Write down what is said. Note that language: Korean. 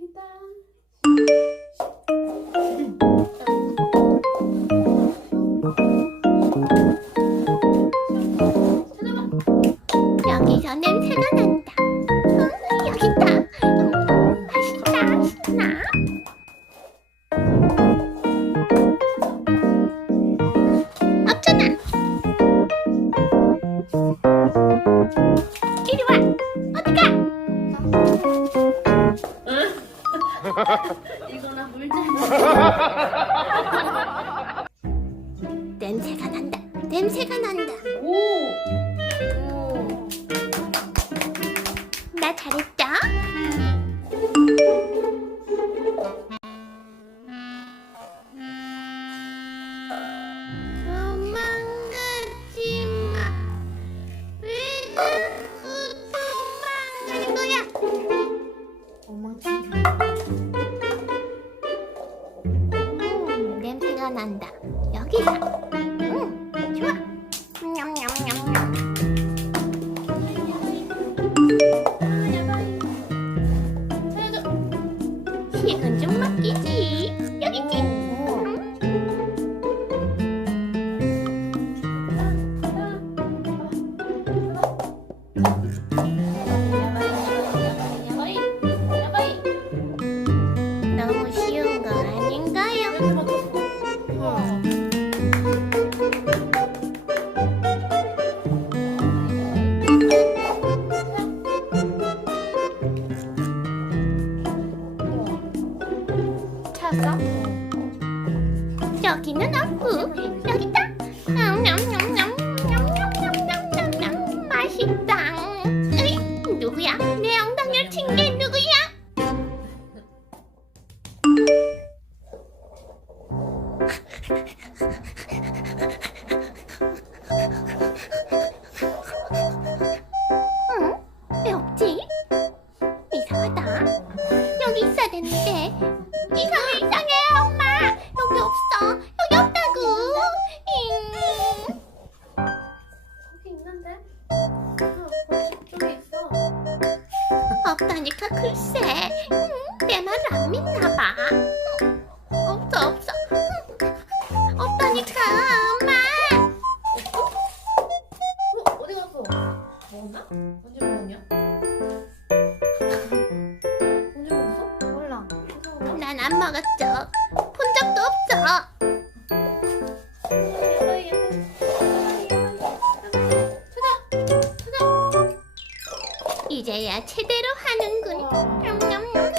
여기다. 여기서 냄새가 난다. 음, 여기 있다. 음, 맛있다. 신나. 없잖아. 이리 와. 어디 가? 이거나 물좀 냄새가 난다. 냄새가 난다. 오. 나 잘했다. 도망가지 마. 왜 자꾸 거야? 난다. 여기다. 음, 좋아. 좀 맡기지. 찾았어? 여기는 없고 여기다. 냠냠냠냠냠냠냠냠냠 맛있다. 으이, 누구야? 내 엉덩이를 친 게 누구야? 없다니까 글쎄. 응, 내말 안 믿나 봐. 응, 없어, 없어. 응, 없다니까, 엄마. 어, 어디 갔어? 먹었나? 언제 먹었냐? 언제 먹었어? 몰라. 난 안 먹었죠. 거야. 제대로 하는군. 냠냠.